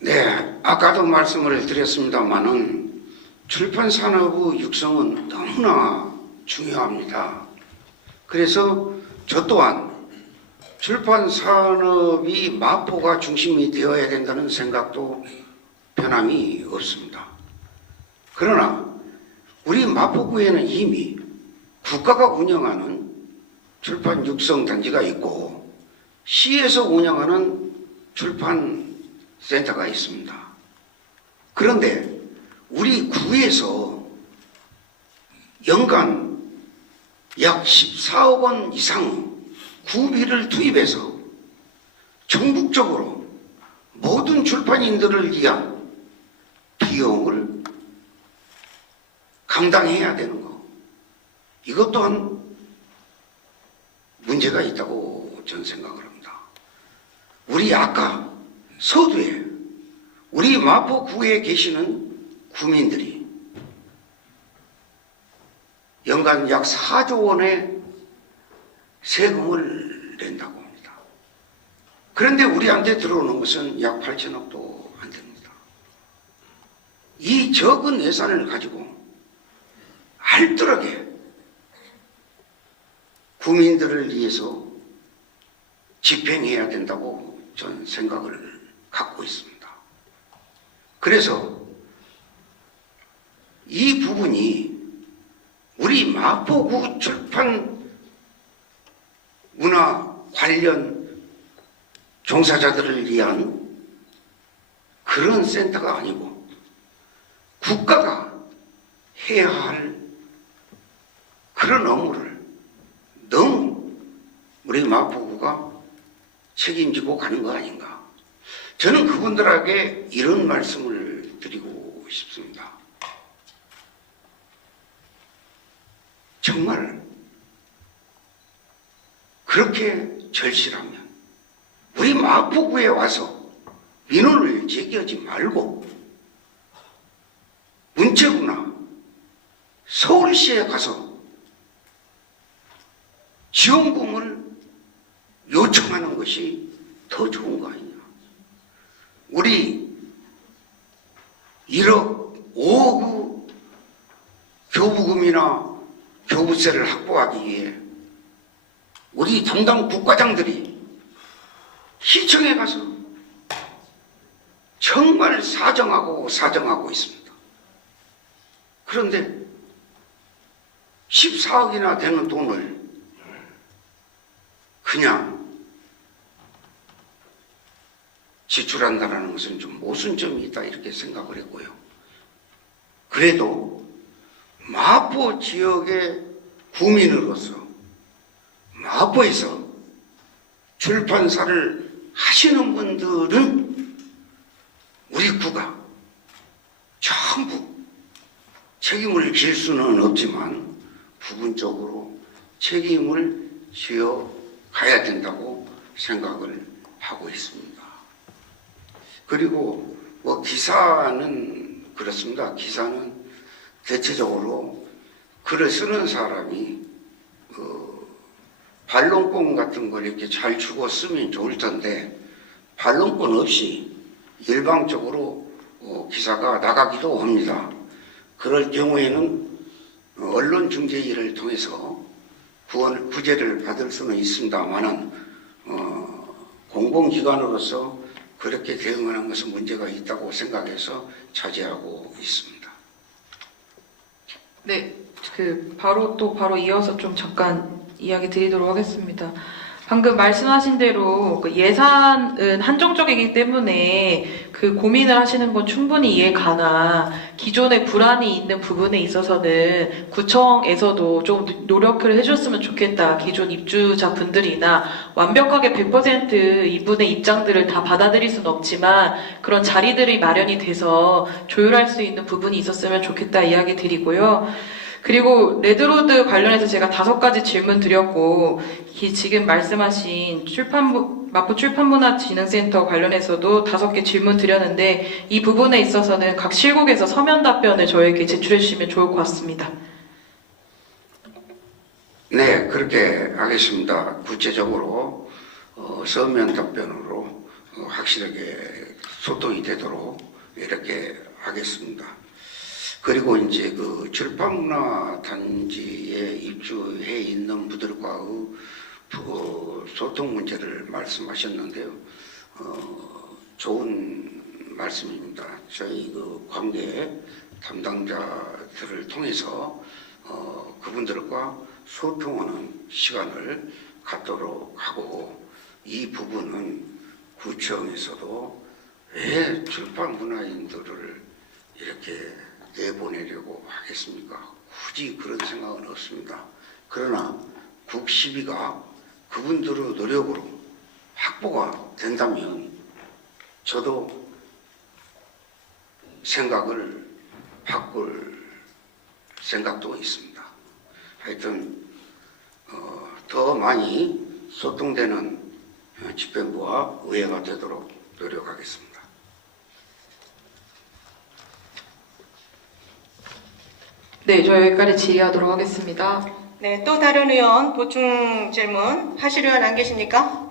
네, 아까도 말씀을 드렸습니다만은 출판 산업의 육성은 너무나 중요합니다. 그래서 저 또한 출판 산업이 마포가 중심이 되어야 된다는 생각도 변함이 없습니다. 그러나 우리 마포구에는 이미 국가가 운영하는 출판 육성 단지가 있고 시에서 운영하는 출판센터가 있습니다. 그런데 우리 구에서 연간 약 14억 원 이상 구비를 투입해서 전국적으로 모든 출판인들을 위한 비용을 감당해야 되는 거. 이것 또한 문제가 있다고 저는 생각을 합니다. 우리 아까 서두에 우리 마포구에 계시는 구민들이 연간 약 4조 원의 세금을 낸다고 합니다. 그런데 우리한테 들어오는 것은 약 8천억도 안 됩니다. 이 적은 예산을 가지고 알뜰하게 구민들을 위해서 집행해야 된다고 저는 생각을 갖고 있습니다. 그래서 이 부분이 우리 마포구 출판 문화 관련 종사자들을 위한 그런 센터가 아니고 국가가 해야 할 그런 업무를 너무 우리 마포구가 책임지고 가는 거 아닌가. 저는 그분들에게 이런 말씀을 드리고 싶습니다. 정말 그렇게 절실하면 우리 마포구에 와서 민원을 제기하지 말고 문체부나 서울시에 가서 지원금을 요청하는 것이 더 좋은 거 아니냐. 우리 1억 5억 교부금이나 교부세를 확보하기 위해 우리 담당 국과장들이 시청에 가서 정말 사정하고 있습니다. 그런데 14억이나 되는 돈을 그냥 지출한다는 것은 좀 모순점이 있다 이렇게 생각을 했고요. 그래도 마포 지역의 구민으로서 마포에서 출판사를 하시는 분들은 우리 구가 전부 책임을 질 수는 없지만 부분적으로 책임을 지어 가야 된다고 생각을 하고 있습니다. 그리고 뭐 기사는 그렇습니다. 기사는 대체적으로 글을 쓰는 사람이 반론권 같은 걸 이렇게 잘 주고 쓰면 좋을 텐데 반론권 없이 일방적으로 기사가 나가기도 합니다. 그럴 경우에는 언론중재위를 통해서 구제를 받을 수는 있습니다만은 공공기관으로서 그렇게 대응하는 것은 문제가 있다고 생각해서 자제하고 있습니다. 네, 바로 이어서 좀 잠깐 이야기 드리도록 하겠습니다. 방금 말씀하신 대로 그 예산은 한정적이기 때문에 그 고민을 하시는 건 충분히 이해가나 기존에 불안이 있는 부분에 있어서는 구청에서도 좀 노력을 해줬으면 좋겠다. 기존 입주자분들이나 완벽하게 100% 이분의 입장들을 다 받아들일 수는 없지만 그런 자리들이 마련이 돼서 조율할 수 있는 부분이 있었으면 좋겠다 이야기 드리고요. 그리고 레드로드 관련해서 제가 5가지 질문 드렸고 지금 말씀하신 마포 출판문화진흥센터 관련해서도 5개 질문 드렸는데 이 부분에 있어서는 각 실국에서 서면 답변을 저에게 제출해 주시면 좋을 것 같습니다. 네, 그렇게 하겠습니다. 구체적으로 서면 답변으로 확실하게 소통이 되도록 이렇게 하겠습니다. 그리고 이제 그 출판문화 단지에 입주해 있는 분들과의 소통 문제를 말씀하셨는데요. 좋은 말씀입니다. 저희 그 관계 담당자들을 통해서 그분들과 소통하는 시간을 갖도록 하고 이 부분은 구청에서도 왜 출판 문화인들을 이렇게 내보내려고 하겠습니까? 굳이 그런 생각은 없습니다. 그러나 국시비가 그분들의 노력으로 확보가 된다면 저도 생각을 바꿀 생각도 있습니다. 하여튼 더 많이 소통되는 집행부와 의회가 되도록 노력하겠습니다. 네, 저 여기까지 질의하도록 하겠습니다. 네, 또 다른 의원 보충 질문 하실 의원 안 계십니까?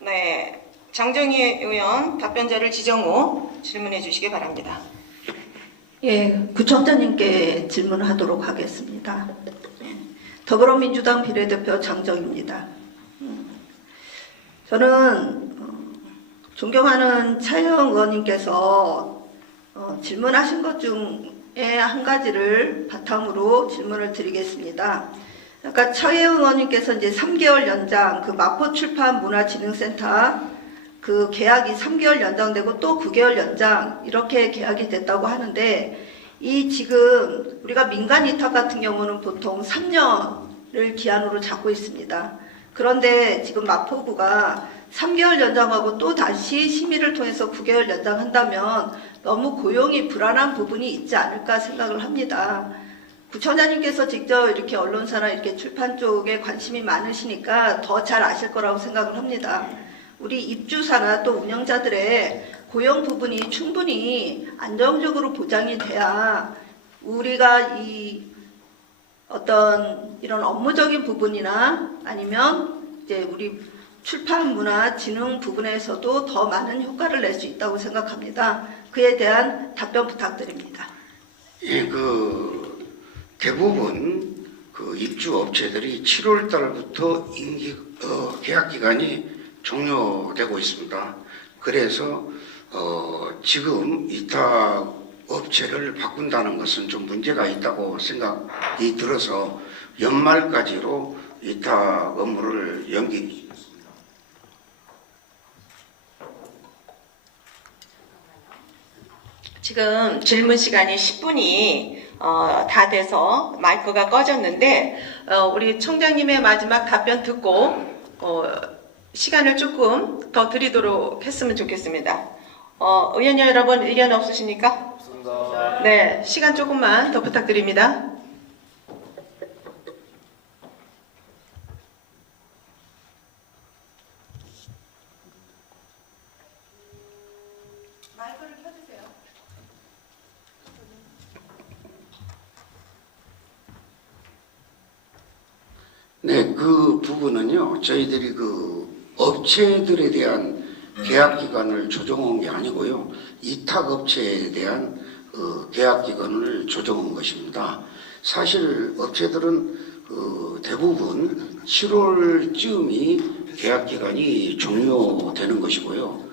네, 장정희 의원 답변자를 지정 후 질문해 주시기 바랍니다. 예, 구청장님께 질문하도록 하겠습니다. 더불어민주당 비례대표 장정입니다. 저는 존경하는 차영 의원님께서 질문하신 것 중에 한 가지를 바탕으로 질문을 드리겠습니다. 아까 차영 의원님께서 이제 3개월 연장 그 마포출판문화진흥센터 그 계약이 3개월 연장되고 또 9개월 연장 이렇게 계약이 됐다고 하는데 이 지금 우리가 민간 위탁 같은 경우는 보통 3년을 기한으로 잡고 있습니다. 그런데 지금 마포구가 3개월 연장하고 또 다시 심의를 통해서 9개월 연장한다면 너무 고용이 불안한 부분이 있지 않을까 생각을 합니다. 구청장님께서 직접 이렇게 언론사나 이렇게 출판 쪽에 관심이 많으시니까 더 잘 아실 거라고 생각을 합니다. 우리 입주사나 또 운영자들의 고용 부분이 충분히 안정적으로 보장이 돼야 우리가 이 어떤 이런 업무적인 부분이나 아니면 이제 우리 출판 문화 진흥 부분에서도 더 많은 효과를 낼 수 있다고 생각합니다. 그에 대한 답변 부탁드립니다. 예, 대부분 입주 업체들이 7월 달부터 계약 기간이 종료되고 있습니다. 그래서 지금 위탁 업체를 바꾼다는 것은 좀 문제가 있다고 생각이 들어서 연말까지로 위탁 업무를 지금 질문 시간이 10분이 다 돼서 마이크가 꺼졌는데 우리 청장님의 마지막 답변 듣고 시간을 조금 더 드리도록 했으면 좋겠습니다. 의원 여러분 의견 없으십니까? 없습니다. 네, 시간 조금만 더 부탁드립니다. 마이크를 켜주세요. 네, 그 부분은요, 저희들이 업체들에 대한 계약 기간을 조정한 게 아니고요, 위탁 업체에 대한 계약 기간을 조정한 것입니다. 사실 업체들은 대부분 7월쯤이 계약 기간이 종료되는 것이고요.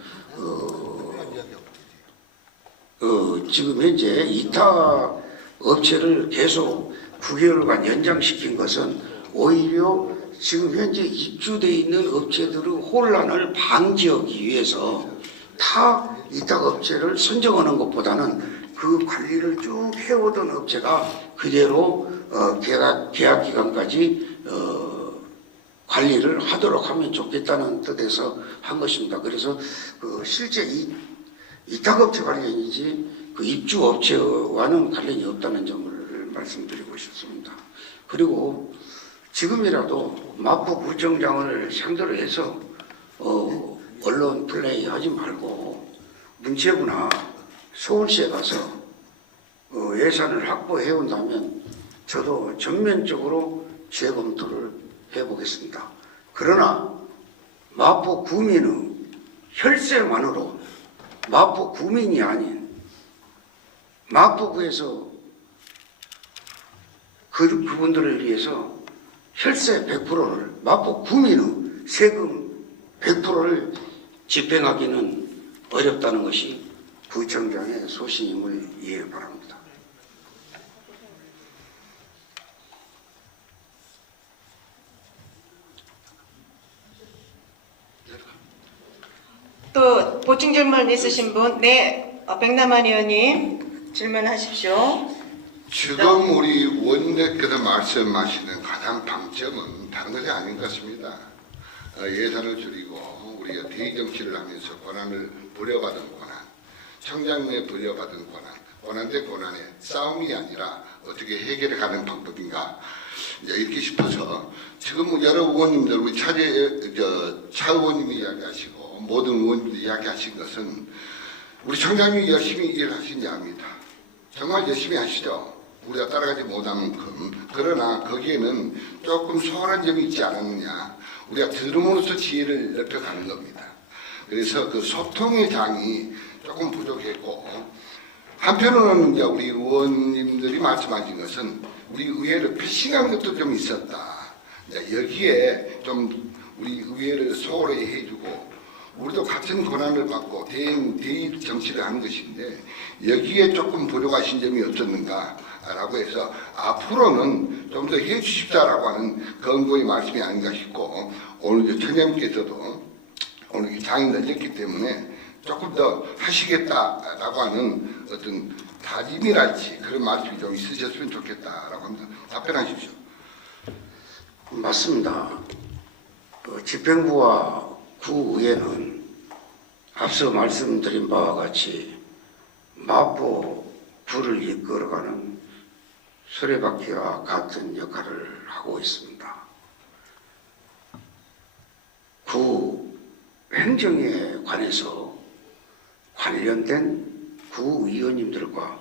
지금 현재 위탁 업체를 계속 9개월간 연장시킨 것은 오히려 지금 현재 입주되어 있는 업체들의 혼란을 방지하기 위해서 타 위탁 업체를 선정하는 것보다는 그 관리를 쭉 해오던 업체가 그대로 계약 기간까지 관리를 하도록 하면 좋겠다는 뜻에서 한 것입니다. 그래서 실제 이 위탁업체 관련이지 입주업체와는 관련이 없다는 점을 말씀드리고 싶습니다. 그리고 지금이라도 마포구청장을 상대로 해서 언론 플레이 하지 말고 문체부나 서울시에 가서 예산을 확보해 온다면 저도 전면적으로 재검토를 해보겠습니다. 그러나 마포구민의 혈세만으로 마포구민이 아닌 마포구에서 그분들을 위해서 혈세 100%를 마포구민의 세금 100%를 집행하기는 어렵다는 것이 구청장의 소신임을 이해 바랍니다. 보충 질문 있으신 분? 네, 백남환 의원님 질문하십시오. 지금 우리 원내께서 말씀하시는 가장 방점은 다른 것이 아닌 것 같습니다. 예산을 줄이고 우리가 대정치를 하면서 권한을 부려받은 권한, 청장에 부려받은 권한 대 권한의 싸움이 아니라 어떻게 해결해 가는 방법인가 이렇게 싶어서 지금 여러 의원님들 우리 차 의원님이 이야기하시고 모든 의원님들이 이야기하신 것은 우리 청장님이 열심히 일하시는지 압니다. 정말 열심히 하시죠. 우리가 따라가지 못한 만큼. 그러나 거기에는 조금 소홀한 점이 있지 않았느냐. 우리가 들음으로써 지혜를 넓혀가는 겁니다. 그래서 그 소통의 장이 조금 부족했고, 한편으로는 이제 우리 의원님들이 말씀하신 것은 우리 의회를 패싱한 것도 좀 있었다. 여기에 좀 우리 의회를 소홀히 해주고, 우리도 같은 권한을 받고 대의 정치를 하는 것인데 여기에 조금 부족하신 점이 없었는가라고 해서 앞으로는 좀 더 해주십사라고 하는 권고의 말씀이 아닌가 싶고, 오늘 청장님께서도 오늘 장이 늘렸기 때문에 조금 더 하시겠다라고 하는 어떤 다짐이랄지 그런 말씀이 좀 있으셨으면 좋겠다라고 합니다. 답변하십시오. 맞습니다. 집행부와 구의회는 앞서 말씀드린 바와 같이 마포 구를 이끌어가는 수레바퀴와 같은 역할을 하고 있습니다. 구 행정에 관해서 관련된 구의원님들과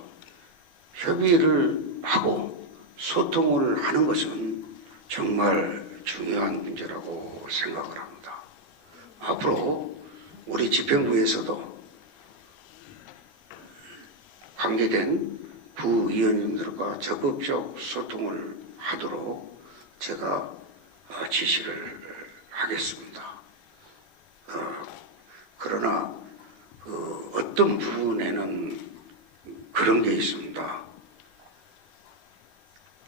협의를 하고 소통을 하는 것은 정말 중요한 문제라고 생각을 합니다. 앞으로 우리 집행부에서도 관계된 부의원님들과 적극적 소통을 하도록 제가 지시를 하겠습니다. 그러나 어떤 부분에는 그런 게 있습니다.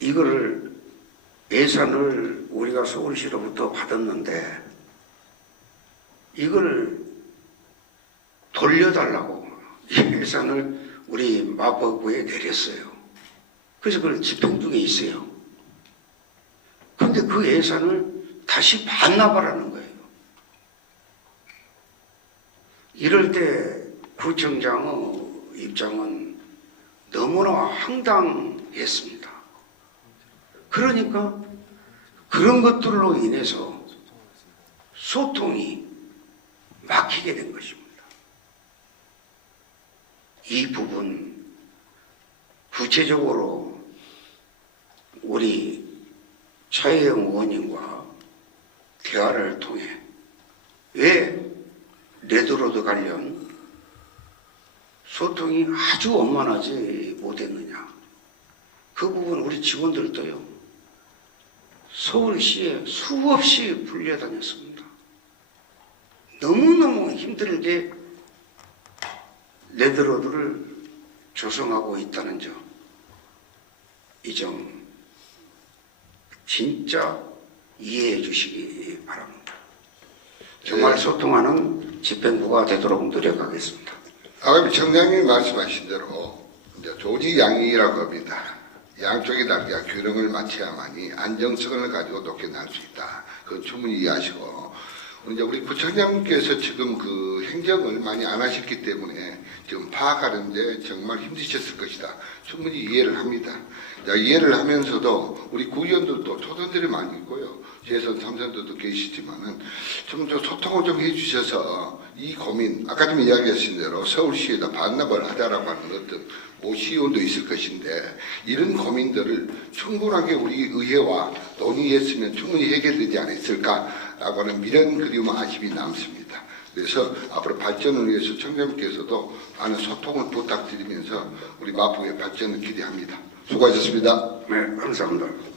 이거를 예산을 우리가 서울시로부터 받았는데 이걸 돌려달라고 이 예산을 우리 마포구에 내렸어요. 그래서 그걸 집행 중에 있어요. 그런데 그 예산을 다시 반납하라는 거예요. 이럴 때 구청장의 입장은 너무나 황당했습니다. 그러니까 그런 것들로 인해서 소통이 막히게 된 것입니다. 이 부분 구체적으로 우리 차혜영 의원님과 대화를 통해 왜 레드로드 관련 소통이 아주 원만하지 못했느냐. 그 부분 우리 직원들도요. 서울시에 수없이 불려다녔습니다. 너무너무 힘들게 레드로드를 조성하고 있다는 점, 이 점 진짜 이해해 주시기 바랍니다. 정말 소통하는 집행부가 되도록 노력하겠습니다. 아까 청장님이 말씀하신 대로 이제 조직 양이라고 합니다. 양쪽의 다리가 균형을 맞춰야만이 안정성을 가지고 높게 날 수 있다. 그건 충분히 이해하시고, 이제 우리 부청장님께서 지금 그 행정을 많이 안 하셨기 때문에 지금 파악하는데 정말 힘드셨을 것이다. 충분히 이해를 합니다. 자, 이해를 하면서도 우리 구의원들도 초선들이 많이 있고요. 재선, 삼선들도 계시지만은 좀 더 소통을 좀 해주셔서 이 고민, 아까 좀 이야기하신 대로 서울시에다 반납을 하자라고 하는 어떤 시의원도 있을 것인데 이런 고민들을 충분하게 우리 의회와 논의했으면 충분히 해결되지 않았을까라고 하는 미련 그리움 아쉬움이 남습니다. 그래서 앞으로 발전을 위해서 청장님께서도 많은 소통을 부탁드리면서 우리 마포의 발전을 기대합니다. 수고하셨습니다. 네, 감사합니다.